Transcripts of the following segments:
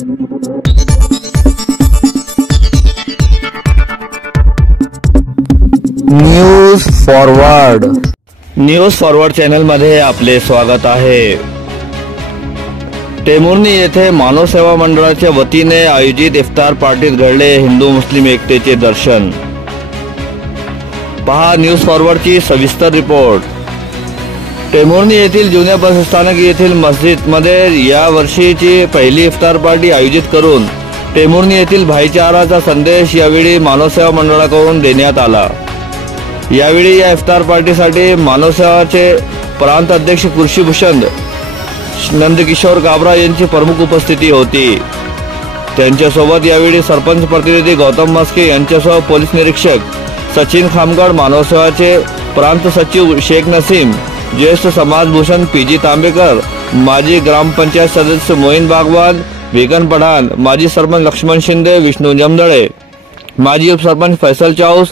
News forward channel मध्ये आपले स्वागत आहे। टेमुर्नी येथे मानव सेवा मंडळाच्या वतीने आयोजित इफ्तार पार्टीत घडले हिंदू मुस्लिम एकतेचे दर्शन। पहा न्यूज फॉरवर्डची सविस्तर रिपोर्ट। टेमुर्नी येथील जुन्या बस स्थानक येथील मस्जिदमध्ये या वर्षीची पहिली इफ्तार पार्टी आयोजित करून टेमुर्नी येथील भाईचाराचा संदेश यावेळी मानव सेवा मंडळाकडून देण्यात आला। यावेळी या इफ्तार पार्टीसाठी मानव सेवाचे प्रांत अध्यक्ष कृषीभूषण नंदकिशोर काबरा यांची प्रमुख उपस्थिती होती। त्यांच्यासोबत यावेळी सरपंच प्रतिनिधी गौतम मस्के यांच्यासह पोलीस निरीक्षक सचिन खामगड, मानव सेवाचे प्रांत सचिव शेख नसीम, ज्येष्ठ समाजभूषण पीजी तांबेकर, माजी ग्रामपंचायत सदस्य मोइन बागवान, विगन पठाण, माजी सरपंच लक्ष्मण शिंदे, विष्णू जमदळे, माजी उपसरपंच फैसल चाऊस,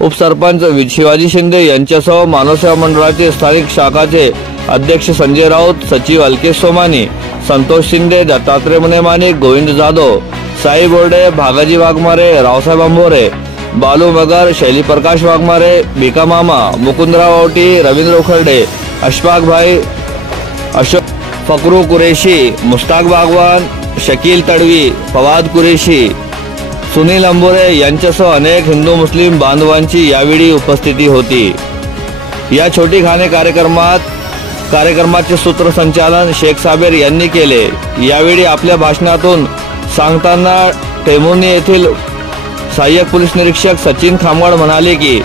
उपसरपंच शिवाजी शिंदे यांच्यासह मानव सेवा मंडळाचे स्थानिक शाखाचे अध्यक्ष संजय राऊत, सचिव अलकेश सोमानी, संतोष शिंदे, दत्तात्रय मुनेमानिक, गोविंद जाधव, साई बोर्डे, भागाजी वाघमारे, रावसाहेब अंबोरे, बालू मगर, शैली प्रकाश वाघमारे, भिका मामा, मुकुंदराव औटी, रवींद्र उखर्डे, अशफाक भाई, अशोक फकरू कुरेशी, मुश्ताक बागवान, शकील तडवी, फवाद कुरेशी, सुनील अंबोरे यांच्यासह अनेक हिंदू मुस्लिम बांधवांची यावेळी उपस्थिती होती। या छोटी खाणे कार्यक्रमाचे सूत्रसंचालन शेख साबेर यांनी केले। यावेळी आपल्या भाषणातून सांगताना टेमुर्नी येथील सहाय्यक पोलीस निरीक्षक सचिन खामगड म्हणाले की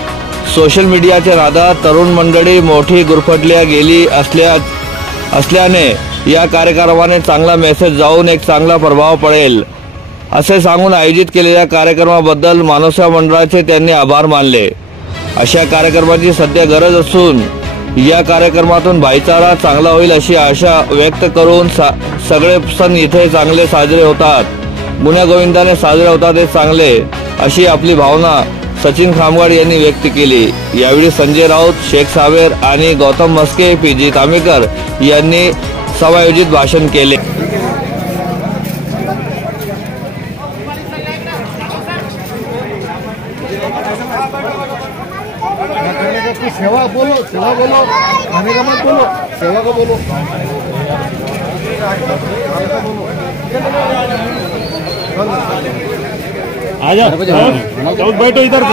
सोशल मीडियाच्या नादात तरुण मंडळी मोठी गुरफटल्या गेली असल्याने या कार्यक्रमाने चांगला मेसेज जाऊन एक चांगला प्रभाव पडेल असे सांगून आयोजित केलेल्या कार्यक्रमाबद्दल मानव सेवा मंडळाचे त्यांनी आभार मानले। अशा कार्यक्रमाची सध्या गरज असून या कार्यक्रमातून भाईचारा चांगला होईल अशी आशा व्यक्त करून सगळे सण इथे चांगले साजरे होतात, गुण्यागोविंदाने साजरे होतात हे चांगले अशी आपली भावना सचिन खामगड यांनी व्यक्त केली। यावेळी संजय राऊत, शेख साबेर आणि गौतम मस्के, पीजी तांबेकर यांनी समायोजित भाषण केले। सेवा बोलो, खाने का मत बोलो, सेवा का बोलो। आ जाओ, बैठो इधर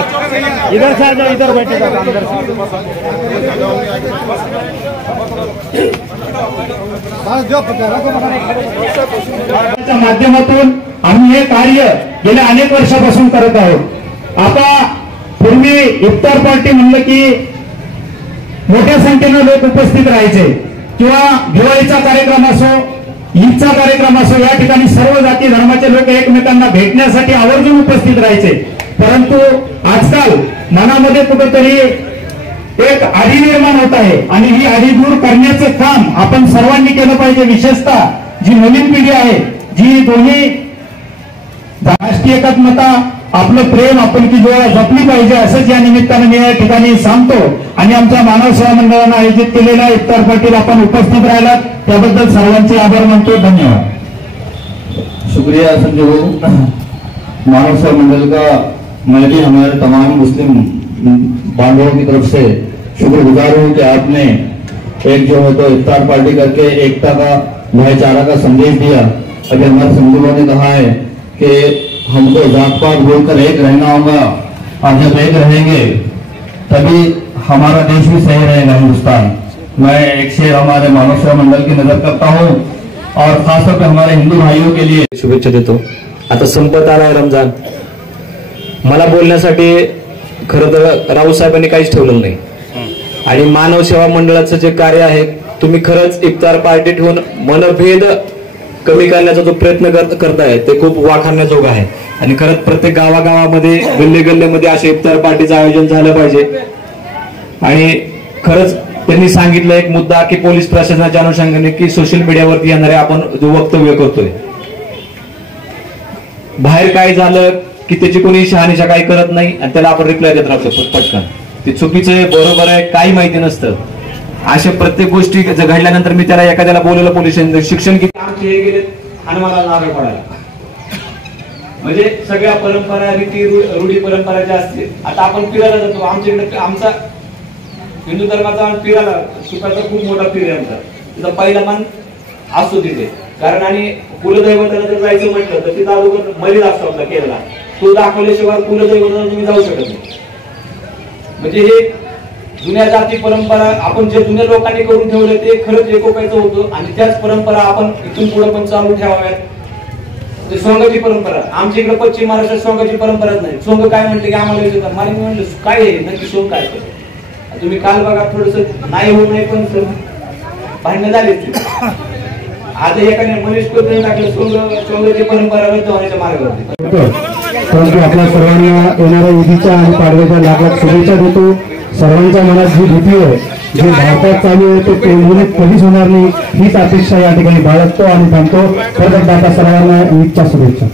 से आ जाओ, इधर बैठो अंदर से। माध्यमातून आम्ही हे कार्य गेल्या अनेक वर्षापासून करत आहोत। आता पूर्वी इफ्तार पार्टी म्हणलं की मोठ्या संख्येने लोक उपस्थित राहायचे किंवा दिवाळीचा कार्यक्रम असो, ईदचा कार्यक्रम असो, या ठिकाणी सर्व जाती धर्माचे लोक एकमेकांना भेटण्यासाठी आवर्जून उपस्थित राहायचे। परंतु आजकाल मनामध्ये कुठेतरी एक आढी निर्माण होत आहे आणि ही आढी दूर करण्याचं काम आपण सर्वांनी केलं पाहिजे। विशेषतः जी नवीन पिढी आहे, जी दोन्ही राष्ट्रीय एकात्मता, आपलं प्रेम, आपुलकी जपली पाहिजे असंच या निमित्तानं मी या ठिकाणी सांगतो। आणि आमच्या मानव सेवा मंडळानं आयोजित केलेल्या इफ्तार पार्टीला आपण उपस्थित राहिलात त्याबद्दल सर्वांचे आभार मानतो। धन्यवाद। शुक्रिया संजय भाऊ। मानव सेवा मंडल का मैं भी हमारे तमाम मुस्लिम बांधवों की तरफ से शुक्रगुजार हूँ कि आपने एक जो है तो इफ्तार पार्टी करके एकता का, भाईचारा का संदेश दिया। अभी हमारे संजय ने कहा है कि हमको जात पात बोलकर एक रहना होगा और जब एक रहेंगे तभी हमारा देश भी सही रहेगा, हिंदुस्तान। मैं एक शेर हमारे मानव सेवा मंडल की नजर करता हूँ और खासतौर पर हमारे हिंदू भाइयों के लिए शुभेच्छा देतो। आता संपत आलाय रमजान, मला बोलण्यासाठी खरं तर राऊत साहेबांनी काहीच ठेवलं नाही आणि मानव सेवा मंडळाचं जे कार्य आहे तुम्ही खरंच इफ्तार पार्टी ठेवून मनभेद कमी करण्याचा जो प्रयत्न करताय ते खूप वाखाणण्याजोग आहे आणि खरंच प्रत्येक गावागावामध्ये, गल्ले-गल्ल्यामध्ये अशा इफ्तार पार्टीचं आयोजन झालं पाहिजे। आणि खरंच त्यांनी सांगितलं एक मुद्दा की पोलीस प्रशासनाच्या अनुषंगाने की सोशल मीडियावरती येणारे आपण जो वक्तव्य करतोय, बाहेर काय झालं की त्याची कोणी शहानिशा काही करत नाही आणि त्याला आपण रिप्लाय देत राहतो पटकन, ते चुकीचं आहे, बरोबर आहे, काही माहिती नसतं। अशा प्रत्येक गोष्टी घडल्यानंतर मी त्याला एखाद्याला बोलवलं पोलिसांनी शिक्षण किती आमचे हे गेले आणि मला नारळ पडायला म्हणजे सगळ्या परंपरा रीती रूढी परंपरा ज्या असतील. आता आपण फिरायला जातो, आमच्याकडे आमचा हिंदू धर्माचा फिरायला सुखाचा खूप मोठा फिर आहे आमचा. तिथं पहिला मान असतो तिथे, कारण आणि कुलदैवताला जर जायचं म्हटलं तर तिथं अगोदर मरीज असतो आपला केरला, तो दाखवल्याशिवाय कुलदैवताला तुम्ही जाऊ शकत नाही. म्हणजे हे जुन्या जाती परंपरा आपण जे जुन्या लोकांनी करून ठेवलं ते खरंच एकोपायचं होतं आणि त्याच परंपरा आपण इथून पुढे पण चालू ठेवाव्यात. सोंगाची परंपरा आमच्या इकडे पश्चिम महाराष्ट्रात सोंगाची परंपराच नाही. सोंग काय म्हणते की आम्हाला विचारतात, मला म्हणलं काय आहे नक्की सोंग काय करतो. तुम्ही काल बघा थोडस नाही होत नाही पण भांडणं झाले. आज एकाने मनीष कोत्रे टाकलं सोंगाची परंपरा रद्द होण्याच्या मार्गावरती. परंतु आपल्या सर्वांना येणाऱ्या ईदीच्या आणि पाडव्याच्या लाखात शुभेच्छा देतो. सर्वांच्या मनात जी भीती आहे, जे भारतात चालू आहे ते टेंभुर्णीत कधीच होणार नाही हीच अपेक्षा या ठिकाणी बाळगतो आणि थांबतो. परत एकदा सर्वांना ईदच्या शुभेच्छा.